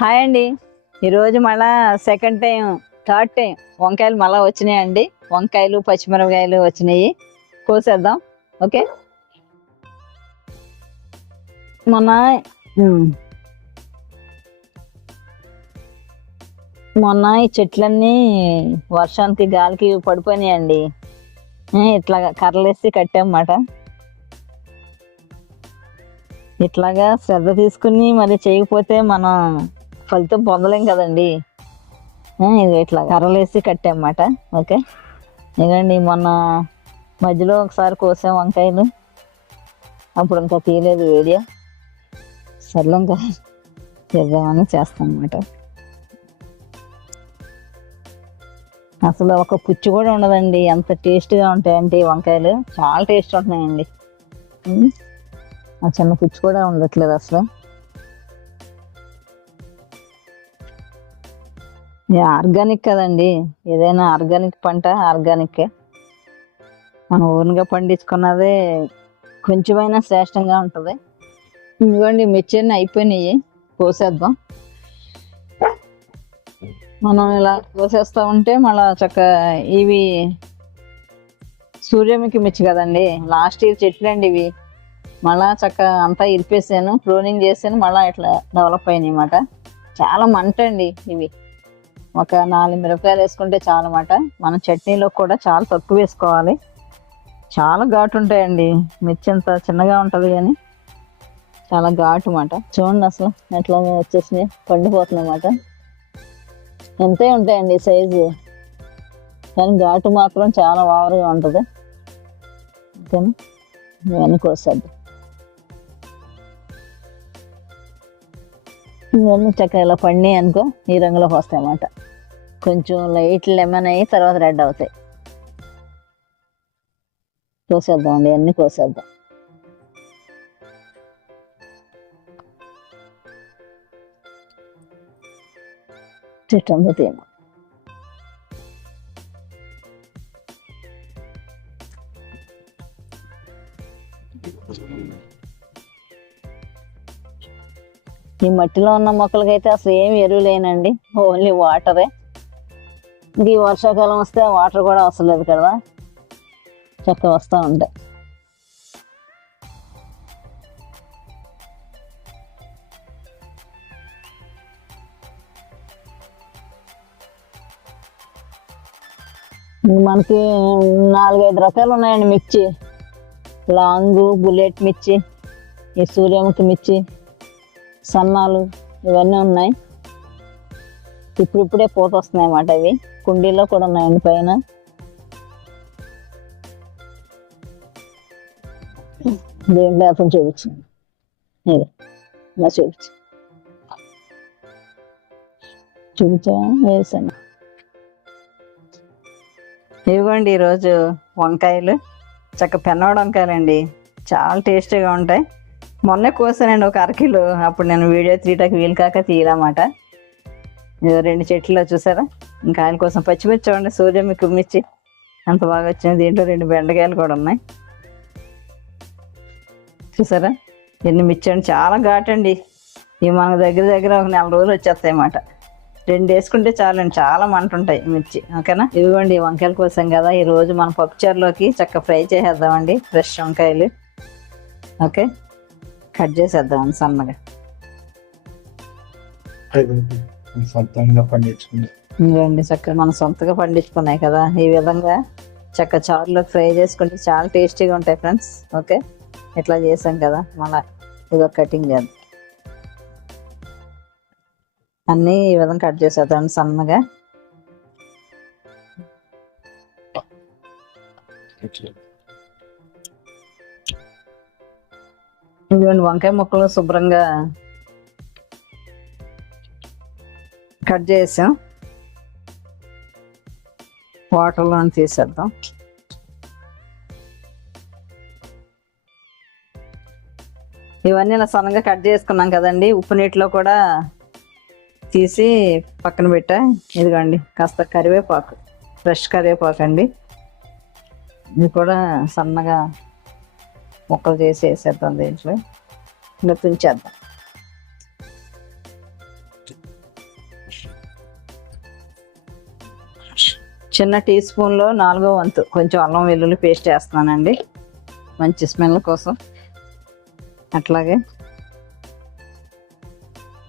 Hi అండి. ఈరోజు మళ్ళా సెకండ్ టైం థర్డ్ టైం వంకాయలు మళ్ళీ వచ్చినాయండి. వంకాయలు పచ్చిమిరపకాయలు వచ్చినాయి, కోసేద్దాం. ఓకే. మొన్న ఉమ్, మొన్న ఈ చెట్లన్నీ వర్షానికి గాలికి పడిపోయినాయండి. ఇట్లాగా కర్రలేసి కట్టామన్నమాట. ఇట్లాగా శ్రద్ధ తీసుకుని మరి చేయకపోతే మనం ఫలితం పొందలేం కదండి. ఇది ఇట్లా కర్రలేసి కట్టామన్నమాట. ఓకే. ఇదండి మొన్న మధ్యలో ఒకసారి కోసాం వంకాయలు, అప్పుడు ఇంకా తీయలేదు వీడియో. సర్లే ఇంకా చేద్దామని చేస్తాం అన్నమాట. అసలు ఒక పుచ్చు కూడా ఉండదండి, ఎంత టేస్ట్గా ఉంటాయంటే ఈ వంకాయలు చాలా టేస్ట్ ఉంటున్నాయండి. ఉమ్, ఆ చిన్న పుచ్చు కూడా ఉండట్లేదు అసలు. ఇది ఆర్గానిక్ కదండి, ఏదైనా ఆర్గానిక్ పంట ఆర్గానిక్. మనం ఓన్గా పండించుకున్నదే కొంచెమైనా శ్రేష్టంగా ఉంటుంది. ఇదిగోండి మిర్చి అన్నీ అయిపోయినాయి, కోసేద్దాం. మనం ఇలా కోసేస్తా ఉంటే మళ్ళా చక్క ఇవి సూర్యముఖి మిర్చి కదండి, లాస్ట్ ఇయర్ చెట్లు అండి ఇవి. మళ్ళా చక్క అంతా ఇరిపేసాను, క్లోనింగ్ చేసాను, మళ్ళీ ఇట్లా డెవలప్ అయినాయి అన్నమాట. చాలా మంట అండి ఇవి. ఒక 4 మిరపకాయలు వేసుకుంటే చాలా మాట. మన చట్నీలో కూడా చాలా తక్కువ వేసుకోవాలి. చాలా ఘాటు ఉంటాయండి, మిర్చి అంత చిన్నగా ఉంటుంది కానీ చాలా ఘాటు మాట. చూడండి అసలు ఎట్లా వచ్చేసినాయి, పండిపోతున్నాయి అన్నమాట. ఎంతే ఉంటాయండి సైజు, కానీ ఘాటు మాత్రం చాలా ఓవర్గా ఉంటుంది. ఓకేనా, ఇవన్నీ కోసేద్దాం. ఇవన్నీ చక్కగా ఇలా పండినాయి అనుకో ఈ రంగులోకి వస్తాయి అన్నమాట. కొంచెం లైట్ లెమన్ అయ్యి తర్వాత రెడ్ అవుతాయి. కోసేద్దాం అండి, అన్నీ కోసేద్దాం. చెట్టు అంతా తీయను. ఈ మట్టిలో ఉన్న మొక్కలకైతే అసలు ఏమి ఎరువు లేనండి, ఓన్లీ వాటరే. ఇంక ఈ వర్షాకాలం వస్తే వాటర్ కూడా అవసరం లేదు కదా, చక్కగా వస్తూ ఉంటాయి. మనకి 4-5 రకాలు ఉన్నాయండి మిర్చి. లాంగ్, బుల్లెట్ మిర్చి, ఈ సూర్యముఖి మిర్చి, సన్నాలు, ఇవన్నీ ఉన్నాయి. ఇప్పుడిప్పుడే పూత వస్తున్నాయి అన్నమాట. ఇవి కుండీలో కూడా ఉన్నాయండి పైన. దేంట్లో అతను చూపించాను, ఇది ఇలా చూపించా వేసాను. ఇవ్వండి ఈరోజు వంకాయలు, చక్క పెన్నోడు వంకాయలండి, చాలా టేస్టీగా ఉంటాయి. మొన్నే కోసానండి ఒక 1/2 కిలో, అప్పుడు నేను వీడియో తీయటానికి వీలు కాక తీయలన్నమాట. 2 చెట్లు చూసారా. ఇంకా ఆయన కోసం పచ్చిమిర్చి చూడండి, సూర్యముఖి మిర్చి అంత బాగా వచ్చింది. దీంట్లో 2 బెండకాయలు కూడా ఉన్నాయి చూసారా. ఎన్ని మిర్చి అండి, చాలా ఘాటండి. ఇవి మనకు దగ్గర దగ్గర ఒక 4 రోజులు వచ్చేస్తాయి అన్నమాట. 2 వేసుకుంటే చాలండి, చాలా మంట ఉంటాయి మిర్చి. ఓకేనా. ఇదిగోండి వంకాయల కోసం కదా ఈరోజు మన పప్పుచారులోకి చక్క ఫ్రై చేసేద్దామండి, ఫ్రెష్ వంకాయలు. ఓకే, కట్ చేసేద్దాం సన్నగా. ఇదిగోండి చక్క మనం సొంతగా పండించుకున్నాయి కదా, ఈ విధంగా చక్క చారులోకి ఫ్రై చేసుకుంటే చాలా టేస్టీగా ఉంటాయి ఫ్రెండ్స్. ఓకే, ఇట్లా చేసాం కదా, మళ్ళీ ఇదో కటింగ్ చేద్దాం. అన్నీ ఈ విధంగా కట్ చేసేద్దాం సన్నగా. ఇదిగోండి వంకాయ ముక్కలు శుభ్రంగా కట్ చేసాం, వాటర్లో తీసేద్దాం. ఇవన్నీ ఇలా సన్నగా కట్ చేసుకున్నాం కదండి, ఉప్పు నీటిలో కూడా తీసి పక్కన పెట్టా. ఇదిగోండి కాస్త కరివేపాకు, ఫ్రెష్ కరివేపాకు అండి, ఇది కూడా సన్నగా ముక్కలు చేసి వేసేద్దాం. దీంట్లో ఇలా తుంచేద్దాం. చిన్న టీ స్పూన్లో 4వ వంతు కొంచెం అల్లం వెల్లుల్లి పేస్ట్ వేస్తున్నానండి, మంచి స్మెల్ కోసం. అట్లాగే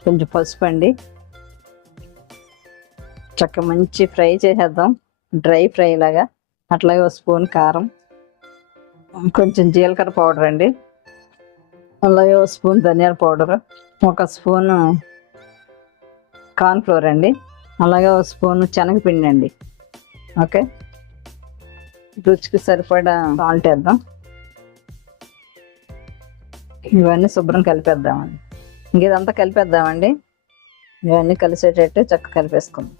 కొంచెం పసుపు అండి. చక్క మంచి ఫ్రై చేసేద్దాం, డ్రై ఫ్రై లాగా. అట్లాగే ఒక స్పూన్ కారం, కొంచెం జీలకర్ర పౌడర్ అండి, అలాగే ఒక స్పూన్ ధనియాల పౌడర్, ఒక స్పూను కార్న్ఫ్లోర్ అండి, అలాగే ఒక స్పూన్ శనగపిండి అండి. ఓకే, రుచికి సరిపడా సాల్ట్ వేద్దాం. ఇవన్నీ శుభ్రం కలిపేద్దామండి. ఇంక ఇదంతా కలిపేద్దామండి. ఇవన్నీ కలిసేటట్టు చక్క కలిపేసుకుందాం.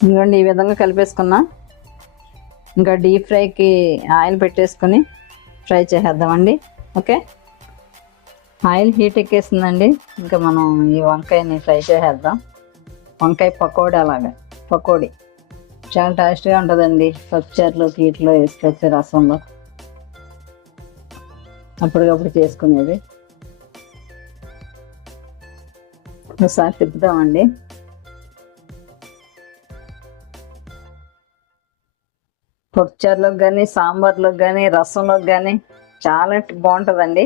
ఇదిగోండి, ఈ విధంగా కలిపేసుకున్నా. ఇంకా డీప్ ఫ్రైకి ఆయిల్ పెట్టేసుకొని ఫ్రై చేసేద్దామండి. ఓకే, ఆయిల్ హీట్ ఎక్కేసిందండి. ఇంకా మనం ఈ వంకాయని ఫ్రై చేసేద్దాం. వంకాయ పకోడీ, అలాగా పకోడీ చాలా టేస్ట్గా ఉంటుందండి. పప్పుచారులోకి వీటిలో వేసుకొచ్చే రసంలో అప్పటికప్పుడు చేసుకునేది. ఒకసారి తిప్పుదామండి. పప్పుచారులోకి కానీ, సాంబార్లోకి కానీ, రసంలోకి కానీ చాలా బాగుంటుందండి.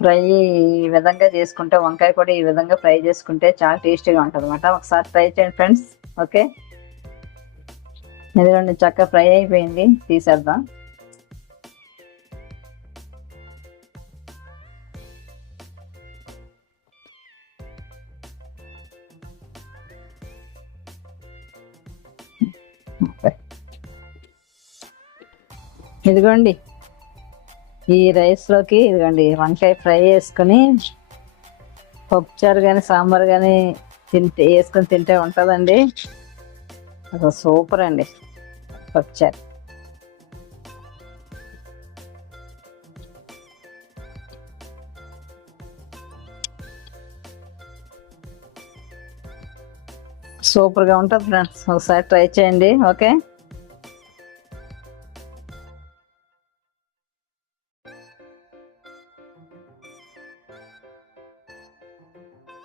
ఫ్రై ఈ విధంగా చేసుకుంటే, వంకాయ కూడా ఈ విధంగా ఫ్రై చేసుకుంటే చాలా టేస్టీగా ఉంటుంది అన్నమాట. ఒకసారి ట్రై చేయండి ఫ్రెండ్స్. ఓకే, ఇదిగోండి చక్కగా ఫ్రై అయిపోయింది, తీసేద్దాం. ఇదిగోండి, ఈ రైస్లోకి ఇదిగోండి వంకాయ ఫ్రై వేసుకొని పప్పుచారు కానీ, సాంబార్ కానీ వేసుకొని తింటే ఉంటుందండి. అసలు సూపర్ అండి పప్పుచారు. సూపర్గా ఉంటుంది ఫ్రెండ్స్, ఒకసారి ట్రై చేయండి. ఓకే.